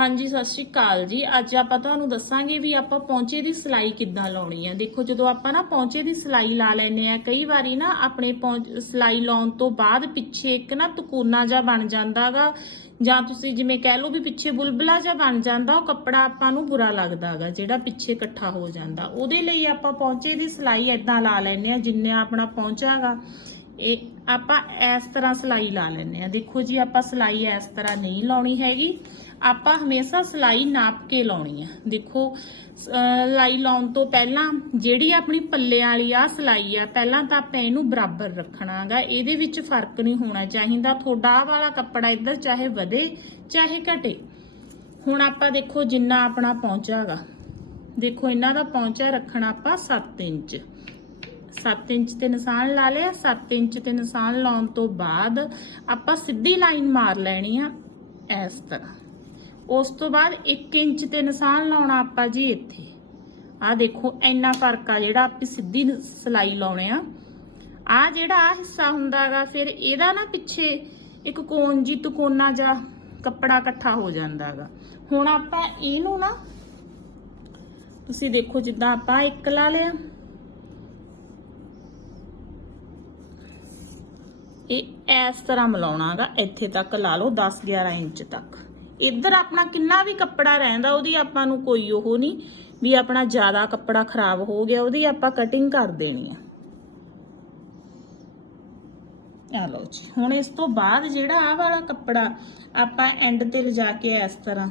ਹਾਂਜੀ, ਸਤਿ ਸ਼੍ਰੀ ਅਕਾਲ ਜੀ। ਅੱਜ ਆਪਾਂ ਤੁਹਾਨੂੰ ਦੱਸਾਂਗੇ ਵੀ ਆਪਾਂ ਪੌਂਚੇ ਦੀ ਸਿਲਾਈ ਕਿੱਦਾਂ ਲਾਉਣੀ ਆ। ਦੇਖੋ, ਜਦੋਂ ਆਪਾਂ ਨਾ ਪੌਂਚੇ ਦੀ ਸਿਲਾਈ ਲਾ ਲੈਨੇ ਆ, ਕਈ ਵਾਰੀ ਨਾ ਆਪਣੇ ਪੌਂਚ- ਸਿਲਾਈ ਲਾਉਣ ਤੋਂ ਬਾਅਦ ਪਿੱਛੇ ਇੱਕ ਨਾ ਤਕੂਨਾ ਜਿਹਾ ਬਣ ਜਾਂਦਾਗਾ ਜਾਂ ਤੁਸੀਂ ਜਿਵੇਂ ਕਹਿ ਲਓ ਵੀ ਪਿੱਛੇ ਬੁਲਬਲਾ ਜਿਹਾ ਬਣ ਜਾਂਦਾ, ਉਹ ਕੱਪੜਾ ਆਪਾਂ ਨੂੰ ਬੁਰਾ ਲੱਗਦਾਗਾ ਜਿਹੜਾ ਪਿੱਛੇ ਇਕੱਠਾ ਹੋ ਜਾਂਦਾ। ਉਹਦੇ ਲਈ ਆਪਾਂ ਪੌਂਚੇ ਦੀ ਸਿਲਾਈ ਏਦਾਂ ਲਾ ਲੈਨੇ ਆ, ਜਿੰਨੇ ਆਪਣਾ ਪਹੁੰਚਾਗਾ ਇਹ ਆਪਾਂ ਇਸ ਤਰ੍ਹਾਂ ਸਿਲਾਈ ਲਾ ਲੈਨੇ ਆ ਦੇਖੋ ਜੀ, ਆਪਾਂ ਸਿਲਾਈ ਇਸ ਤਰ੍ਹਾਂ ਨਹੀਂ ਲਾਉਣੀ ਹੈਗੀ। ਆਪਾਂ ਹਮੇਸ਼ਾ ਸਿਲਾਈ ਨਾਪ ਕੇ ਲਾਉਣੀ ਆ। ਦੇਖੋ ਸਿਲਾਈ ਲਾਉਣ ਤੋਂ ਪਹਿਲਾਂ ਜਿਹੜੀ ਆਪਣੀ ਪੱਲੇ ਵਾਲੀ ਆ ਸਿਲਾਈ ਆ, ਪਹਿਲਾਂ ਤਾਂ ਆਪਾਂ ਇਹਨੂੰ ਬਰਾਬਰ ਰੱਖਣਾਗਾ ਇਹਦੇ ਵਿੱਚ ਫ਼ਰਕ ਨਹੀਂ ਹੋਣਾ ਚਾਹੀਦਾ। ਤੁਹਾਡਾ ਵਾਲਾ ਕੱਪੜਾ ਇੱਧਰ ਚਾਹੇ ਵਧੇ, ਚਾਹੇ ਘਟੇ। ਹੁਣ ਆਪਾਂ ਦੇਖੋ ਜਿੰਨਾ ਆਪਣਾ ਪਹੁੰਚਾਗਾ ਦੇਖੋ, ਇਹਨਾਂ ਦਾ ਪਹੁੰਚਾ ਰੱਖਣਾ ਆਪਾਂ 7 ਇੰਚ। 7 ਇੰਚ ਤੇ ਨਿਸ਼ਾਨ ਲਾ ਲਿਆ 7 ਇੰਚ ਤੇ ਨਿਸ਼ਾਨ ਲਾਉਣ ਤੋਂ ਬਾਅਦ ਆਪਾਂ ਸਿੱਧੀ ਲਾਈਨ ਮਾਰ ਲੈਣੀ ਆ ਇਸ ਤਰ੍ਹਾਂ। ਉਸ ਤੋਂ ਬਾਅਦ 1 ਇੰਚ ਤੇ ਨਿਸ਼ਾਨ ਲਾਉਣਾ ਆਪਾਂ ਜੀ ਇੱਥੇ। ਆ ਦੇਖੋ, ਇੰਨਾ ਫ਼ਰਕ ਆ ਜਿਹੜਾ ਆਪਾਂ ਸਿੱਧੀ ਨ- ਸਿਲਾਈ ਲਾਉਣੇ ਆ। ਆ ਜਿਹੜਾ ਆ ਹਿੱਸਾ ਹੁੰਦਾਗਾ ਫਿਰ ਇਹਦਾ ਨਾ ਪਿੱਛੇ ਇੱਕ ਕੋਨ ਜੀ ਤਕੋਨਾ ਜਾਂ ਕੱਪੜਾ ਇਕੱਠਾ ਹੋ ਜਾਂਦਾਗਾ ਹੁਣ ਆਪਾਂ ਇਹਨੂੰ ਨਾ, ਤੁਸੀਂ ਦੇਖੋ ਜਿੱਦਾਂ ਆਪਾਂ ਇੱਕ ਲਾ ਲਿਆ। ਇਹ ਇਸ ਤਰ੍ਹਾਂ ਮਿਲਾਉਣਾਗਾ, ਇੱਥੇ ਤੱਕ ਲਾ ਲਓ 10 11 ਇੰਚ ਤੱਕ। ਇੱਧਰ ਆਪਣਾ ਕਿੰਨਾ ਵੀ ਕੱਪੜਾ ਰਹਿੰਦਾ, ਉਹਦੀ ਆਪਾਂ ਨੂੰ ਕੋਈ ਉਹ ਨਹੀਂ ਵੀ ਆਪਣਾ ਜ਼ਿਆਦਾ ਕੱਪੜਾ ਖਰਾਬ ਹੋ ਗਿਆ, ਉਹਦੀ ਆਪਾਂ ਕਟਿੰਗ ਕਰ ਦੇਣੀ ਆ। ਆ ਲਓ ਜੀ। ਹੁਣ ਇਸ ਤੋਂ ਬਾਅਦ ਜਿਹੜਾ ਆਹ ਵਾਲਾ ਕੱਪੜਾ ਆਪਾਂ ਐਂਡ ਤੇ ਲਿਜਾ ਕੇ ਇਸ ਤਰ੍ਹਾਂ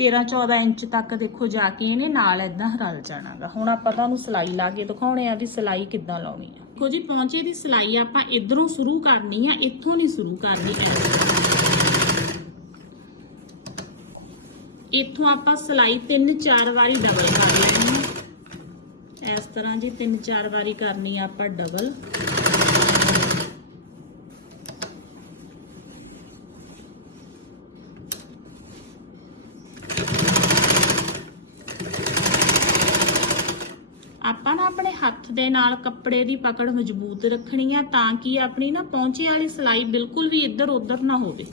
13 14 ਇੰਚ ਤੱਕ ਦੇਖੋ ਜਾ ਕੇ ਇਹਨੇ ਨਾਲ ਇਦਾਂ ਰਲ ਜਾਣਾਗਾ। ਹੁਣ ਆਪਾਂ ਤੁਹਾਨੂੰ ਸਿਲਾਈ ਲਾ ਕੇ ਦਿਖਾਉਣੇ ਆ ਵੀ ਸਿਲਾਈ ਕਿੱਦਾਂ ਲਾਉਣੀ ਆ। ਦੇਖੋ ਜੀ, ਪੌਂਚੇ ਦੀ ਸਿਲਾਈ ਆਪਾਂ ਇਧਰੋਂ ਸ਼ੁਰੂ ਕਰਨੀ ਆ, ਇੱਥੋਂ ਨਹੀਂ ਸ਼ੁਰੂ ਕਰਨੀ ਇੱਥੋਂ ਆਪਾਂ ਸਿਲਾਈ ਤਿੰਨ ਚਾਰ ਵਾਰੀ ਡਬਲ ਕਰ ਲੈਣੀ ਇਸ ਤਰ੍ਹਾਂ ਜੀ ਤਿੰਨ ਚਾਰ ਵਾਰੀ ਕਰਨੀ ਆ ਆਪਾਂ ਡਬਲ ਆਪਾਂ ਨਾ ਆਪਣੇ ਹੱਥ ਦੇ ਨਾਲ ਕੱਪੜੇ ਦੀ ਪਕੜ ਮਜ਼ਬੂਤ ਰੱਖਣੀ ਆ ਤਾਂ ਕਿ ਆਪਣੀ ਨਾ ਪੌਂਚੇ ਵਾਲੀ ਸਿਲਾਈ ਬਿਲਕੁਲ ਵੀ ਇੱਧਰ ਉੱਧਰ ਨਾ ਹੋਵੇ।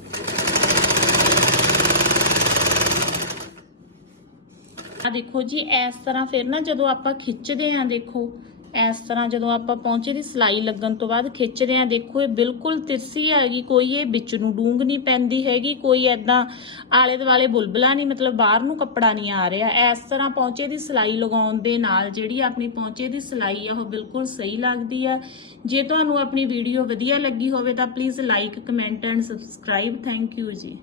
ਆ ਦੇਖੋ ਜੀ, ਇਸ ਤਰ੍ਹਾਂ ਫਿਰ ਨਾ ਜਦੋਂ ਆਪਾਂ ਖਿੱਚਦੇ ਆਂ, ਦੇਖੋ ਇਸ ਤਰ੍ਹਾਂ ਜਦੋਂ ਆਪਾਂ ਪਹੁੰਚੇ ਦੀ ਸਿਲਾਈ ਲੱਗਣ ਤੋਂ ਬਾਅਦ ਖਿੱਚਦੇ ਆਂ ਦੇਖੋ ਇਹ ਬਿਲਕੁਲ ਤਿਰਸੀ ਹੈਗੀ, ਕੋਈ ਇਹ ਵਿੱਚ ਨੂੰ ਡੂੰਗ ਨਹੀਂ ਪੈਂਦੀ ਹੈਗੀ, ਕੋਈ ਐਦਾਂ ਆਲੇ ਦੁਆਲੇ ਬੁਲਬਲਾ ਨਹੀਂ, ਮਤਲਬ ਬਾਹਰ ਨੂੰ ਕੱਪੜਾ ਨਹੀਂ ਆ ਰਿਹਾ। ਇਸ ਤਰ੍ਹਾਂ ਪਹੁੰਚੇ ਦੀ ਸਿਲਾਈ ਲਗਾਉਣ ਦੇ ਨਾਲ ਜਿਹੜੀ ਆਪਣੀ ਪਹੁੰਚੇ ਦੀ ਸਿਲਾਈ ਆ, ਉਹ ਬਿਲਕੁਲ ਸਹੀ ਲੱਗਦੀ ਆ। ਜੇ ਤੁਹਾਨੂੰ ਆਪਣੀ ਵੀਡੀਓ ਵਧੀਆ ਲੱਗੀ ਹੋਵੇ ਤਾਂ please like comment and subscribe thank you ji.